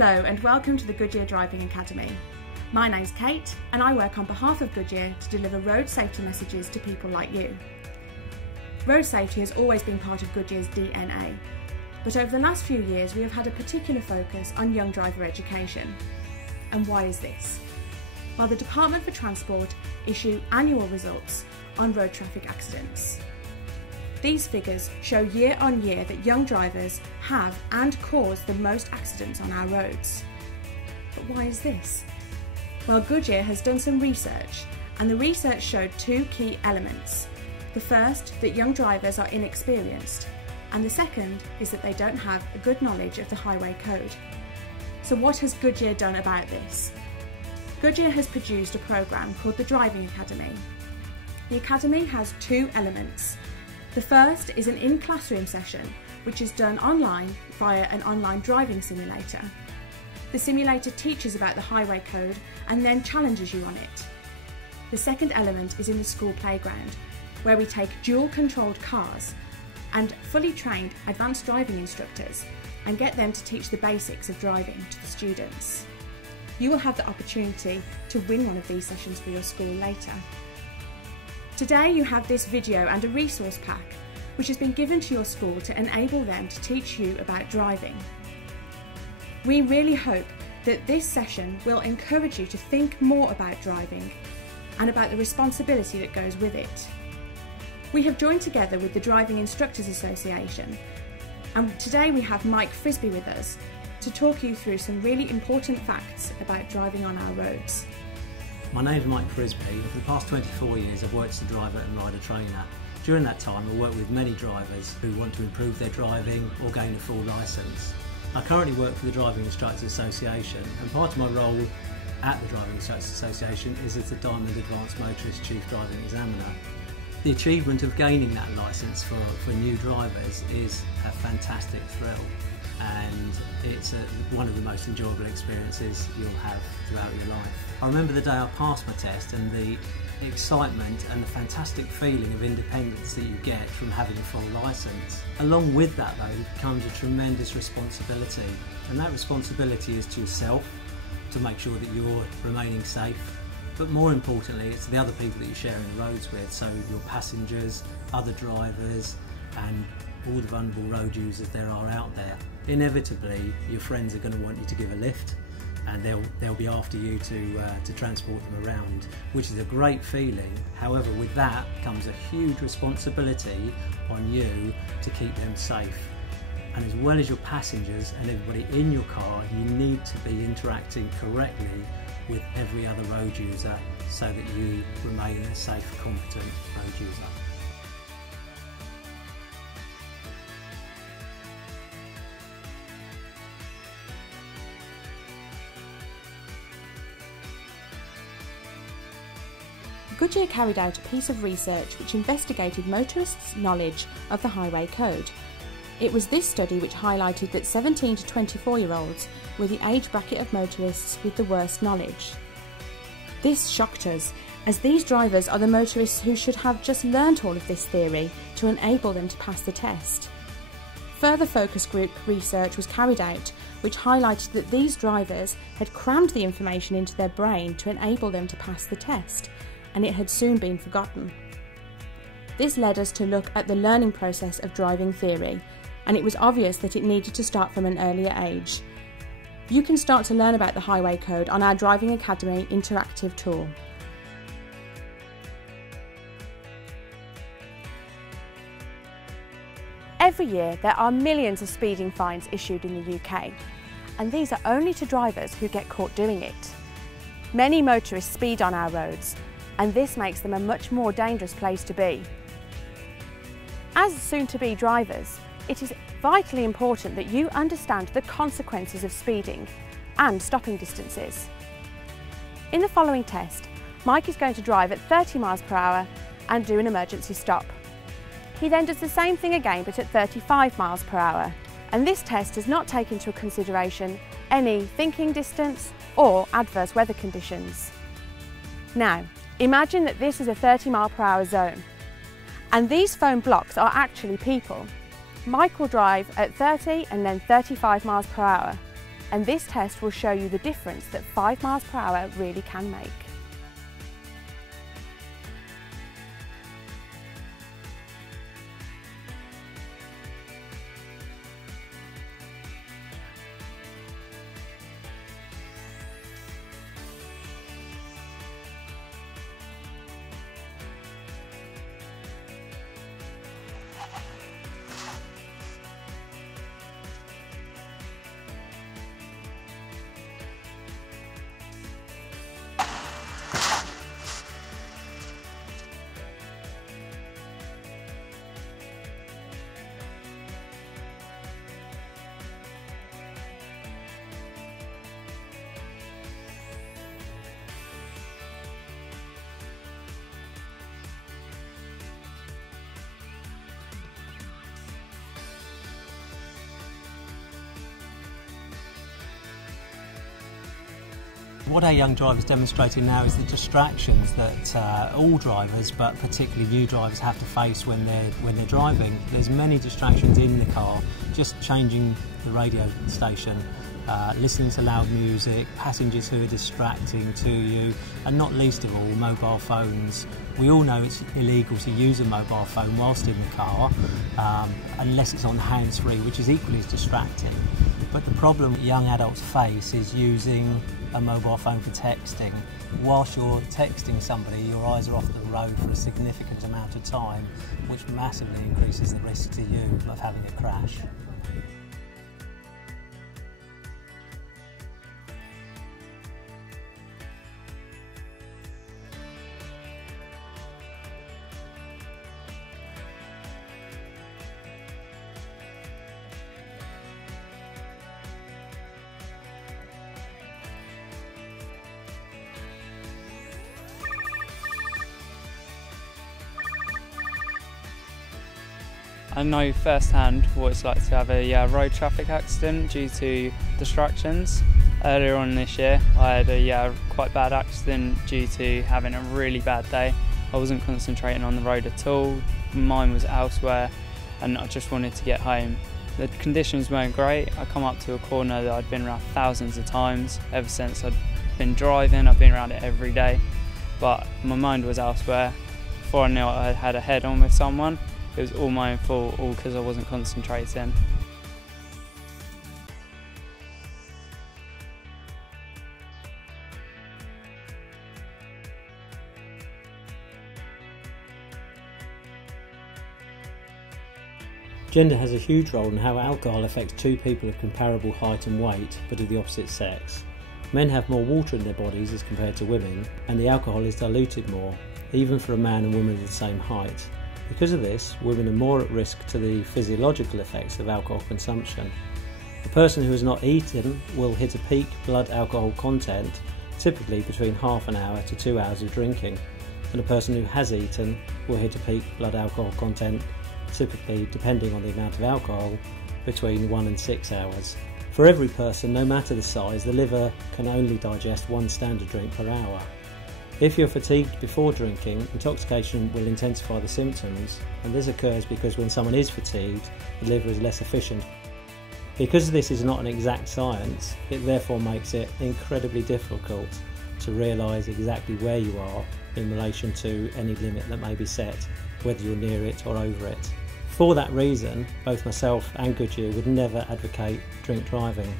Hello and welcome to the Goodyear Driving Academy. My name's Kate and I work on behalf of Goodyear to deliver road safety messages to people like you. Road safety has always been part of Goodyear's DNA, but over the last few years we have had a particular focus on young driver education. And why is this? Well, the Department for Transport issue annual results on road traffic accidents. These figures show year on year that young drivers have and cause the most accidents on our roads. But why is this? Well, Goodyear has done some research, and the research showed two key elements. The first, that young drivers are inexperienced, and the second is that they don't have a good knowledge of the highway code. So what has Goodyear done about this? Goodyear has produced a programme called the Driving Academy. The Academy has two elements. The first is an in-classroom session, which is done online via an online driving simulator. The simulator teaches about the highway code and then challenges you on it. The second element is in the school playground, where we take dual-controlled cars and fully trained advanced driving instructors and get them to teach the basics of driving to the students. You will have the opportunity to win one of these sessions for your school later. Today you have this video and a resource pack which has been given to your school to enable them to teach you about driving. We really hope that this session will encourage you to think more about driving and about the responsibility that goes with it. We have joined together with the Driving Instructors Association, and today we have Mike Frisbee with us to talk you through some really important facts about driving on our roads. My name is Mike Frisbee. For the past 24 years I've worked as a driver and rider trainer. During that time I've worked with many drivers who want to improve their driving or gain a full licence. I currently work for the Driving Instructors Association, and part of my role at the Driving Instructors Association is as the Diamond Advanced Motorist Chief Driving Examiner. The achievement of gaining that licence for new drivers is a fantastic thrill, and it's one of the most enjoyable experiences you'll have throughout your life. I remember the day I passed my test and the excitement and the fantastic feeling of independence that you get from having a full licence. Along with that though comes a tremendous responsibility, and that responsibility is to yourself, to make sure that you're remaining safe, but more importantly it's the other people that you're sharing the roads with, so your passengers, other drivers and all the vulnerable road users there are out there. Inevitably your friends are going to want you to give a lift, and they'll be after you to transport them around, which is a great feeling. However, with that comes a huge responsibility on you to keep them safe. And as well as your passengers and everybody in your car, you need to be interacting correctly with every other road user so that you remain a safe, competent road user. Goodyear carried out a piece of research which investigated motorists' knowledge of the highway code. It was this study which highlighted that 17 to 24-year-olds were the age bracket of motorists with the worst knowledge. This shocked us, as these drivers are the motorists who should have just learnt all of this theory to enable them to pass the test. Further focus group research was carried out which highlighted that these drivers had crammed the information into their brain to enable them to pass the test, and it had soon been forgotten. This led us to look at the learning process of driving theory, and it was obvious that it needed to start from an earlier age. You can start to learn about the highway code on our Driving Academy interactive tool. Every year there are millions of speeding fines issued in the UK, and these are only to drivers who get caught doing it. Many motorists speed on our roads, and this makes them a much more dangerous place to be. As soon-to-be drivers, it is vitally important that you understand the consequences of speeding and stopping distances. In the following test, Mike is going to drive at 30 miles per hour and do an emergency stop. He then does the same thing again but at 35 miles per hour, and this test does not take into consideration any thinking distance or adverse weather conditions. Now, imagine that this is a 30 mile per hour zone, and these foam blocks are actually people. Mike will drive at 30 and then 35 miles per hour. and this test will show you the difference that 5 miles per hour really can make. What our young drivers demonstrating now is the distractions that all drivers, but particularly new drivers, have to face when they're driving. There's many distractions in the car, just changing the radio station, listening to loud music, passengers who are distracting to you, and not least of all, mobile phones. We all know it's illegal to use a mobile phone whilst in the car, unless it's on hands-free, which is equally as distracting. But the problem young adults face is using a mobile phone for texting. Whilst you're texting somebody, your eyes are off the road for a significant amount of time, which massively increases the risk to you of having a crash. I know firsthand what it's like to have a road traffic accident due to distractions. Earlier on this year I had a quite bad accident due to having a really bad day. I wasn't concentrating on the road at all, mine was elsewhere, and I just wanted to get home. The conditions weren't great. I come up to a corner that I'd been around thousands of times ever since I'd been driving. I've been around it every day, but my mind was elsewhere. Before I knew it, I had a head on with someone. It was all my own fault, all because I wasn't concentrating. Gender has a huge role in how alcohol affects two people of comparable height and weight, but of the opposite sex. Men have more water in their bodies as compared to women, and the alcohol is diluted more, even for a man and woman of the same height. Because of this, women are more at risk to the physiological effects of alcohol consumption. A person who has not eaten will hit a peak blood alcohol content, typically between half an hour to 2 hours of drinking, and a person who has eaten will hit a peak blood alcohol content, typically, depending on the amount of alcohol, between 1 and 6 hours. For every person, no matter the size, the liver can only digest 1 standard drink per hour. If you're fatigued before drinking, intoxication will intensify the symptoms, and this occurs because when someone is fatigued, the liver is less efficient. Because this is not an exact science, it therefore makes it incredibly difficult to realise exactly where you are in relation to any limit that may be set, whether you're near it or over it. For that reason, both myself and Goodyear would never advocate drink driving.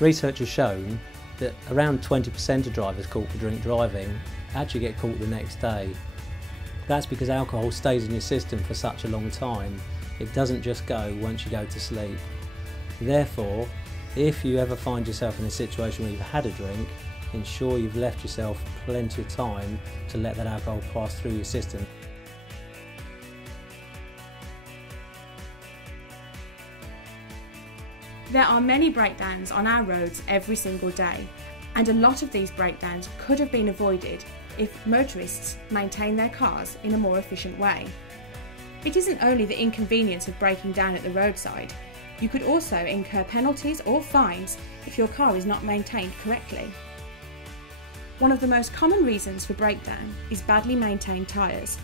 Research has shown that around 20% of drivers caught for drink driving actually get caught the next day. That's because alcohol stays in your system for such a long time. It doesn't just go once you go to sleep. Therefore, if you ever find yourself in a situation where you've had a drink, ensure you've left yourself plenty of time to let that alcohol pass through your system. There are many breakdowns on our roads every single day, and a lot of these breakdowns could have been avoided if motorists maintain their cars in a more efficient way. It isn't only the inconvenience of breaking down at the roadside, you could also incur penalties or fines if your car is not maintained correctly. One of the most common reasons for breakdown is badly maintained tyres.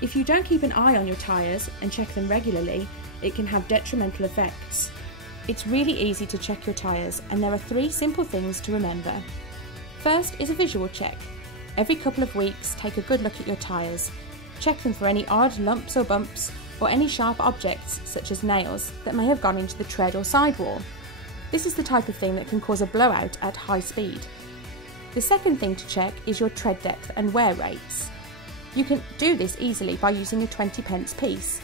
If you don't keep an eye on your tyres and check them regularly, it can have detrimental effects. It's really easy to check your tyres, and there are 3 simple things to remember. First is a visual check. Every couple of weeks, take a good look at your tyres. Check them for any odd lumps or bumps or any sharp objects such as nails that may have gone into the tread or sidewall. This is the type of thing that can cause a blowout at high speed. The second thing to check is your tread depth and wear rates. You can do this easily by using a 20p piece.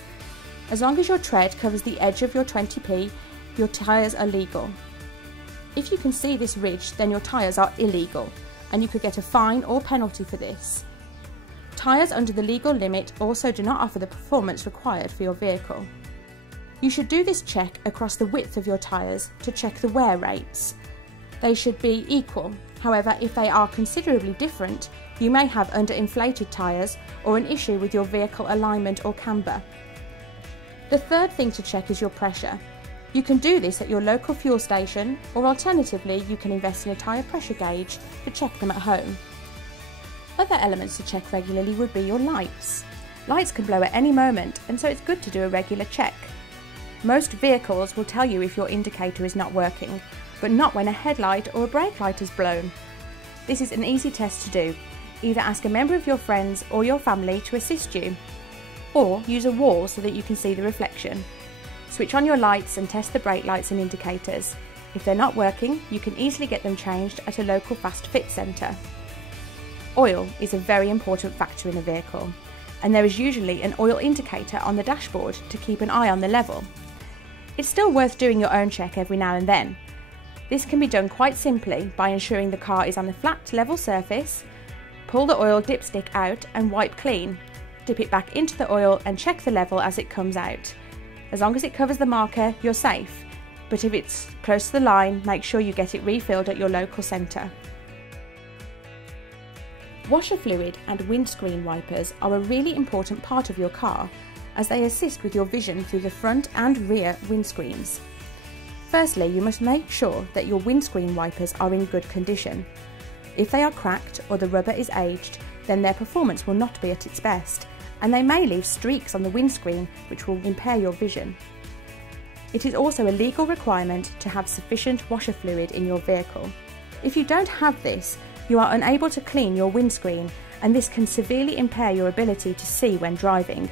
As long as your tread covers the edge of your 20p, your tyres are legal. If you can see this ridge, then your tyres are illegal, and you could get a fine or penalty for this. Tyres under the legal limit also do not offer the performance required for your vehicle. You should do this check across the width of your tyres to check the wear rates. They should be equal. However, if they are considerably different, you may have underinflated tyres or an issue with your vehicle alignment or camber. The third thing to check is your pressure. You can do this at your local fuel station, or alternatively you can invest in a tyre pressure gauge to check them at home. Other elements to check regularly would be your lights. Lights can blow at any moment, and so it's good to do a regular check. Most vehicles will tell you if your indicator is not working, but not when a headlight or a brake light is blown. This is an easy test to do. Either ask a member of your friends or your family to assist you, or use a wall so that you can see the reflection. Switch on your lights and test the brake lights and indicators. If they're not working, you can easily get them changed at a local fast fit centre. Oil is a very important factor in a vehicle, and there is usually an oil indicator on the dashboard to keep an eye on the level. It's still worth doing your own check every now and then. This can be done quite simply by ensuring the car is on a flat, level surface. Pull the oil dipstick out and wipe clean. Dip it back into the oil and check the level as it comes out. As long as it covers the marker, you're safe, but if it's close to the line, make sure you get it refilled at your local centre. Washer fluid and windscreen wipers are a really important part of your car, as they assist with your vision through the front and rear windscreens. Firstly, you must make sure that your windscreen wipers are in good condition. If they are cracked or the rubber is aged, then their performance will not be at its best, and they may leave streaks on the windscreen which will impair your vision. It is also a legal requirement to have sufficient washer fluid in your vehicle. If you don't have this, you are unable to clean your windscreen, and this can severely impair your ability to see when driving.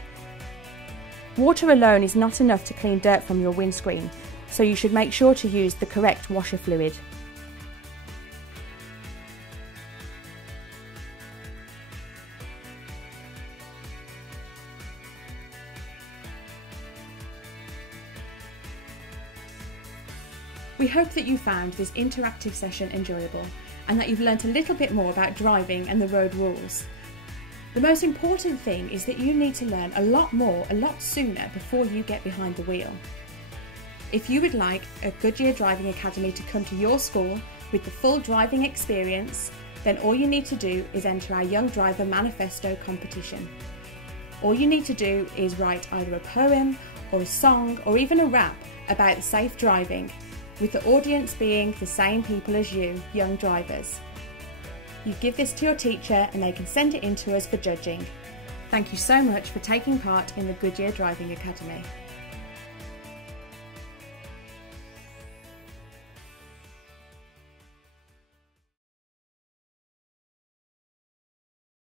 Water alone is not enough to clean dirt from your windscreen, so you should make sure to use the correct washer fluid. We hope that you found this interactive session enjoyable, and that you've learnt a little bit more about driving and the road rules. The most important thing is that you need to learn a lot more a lot sooner before you get behind the wheel. If you would like a Goodyear Driving Academy to come to your school with the full driving experience, then all you need to do is enter our Young Driver Manifesto competition. All you need to do is write either a poem or a song or even a rap about safe driving, with the audience being the same people as you, young drivers. You give this to your teacher and they can send it in to us for judging. Thank you so much for taking part in the Goodyear Driving Academy.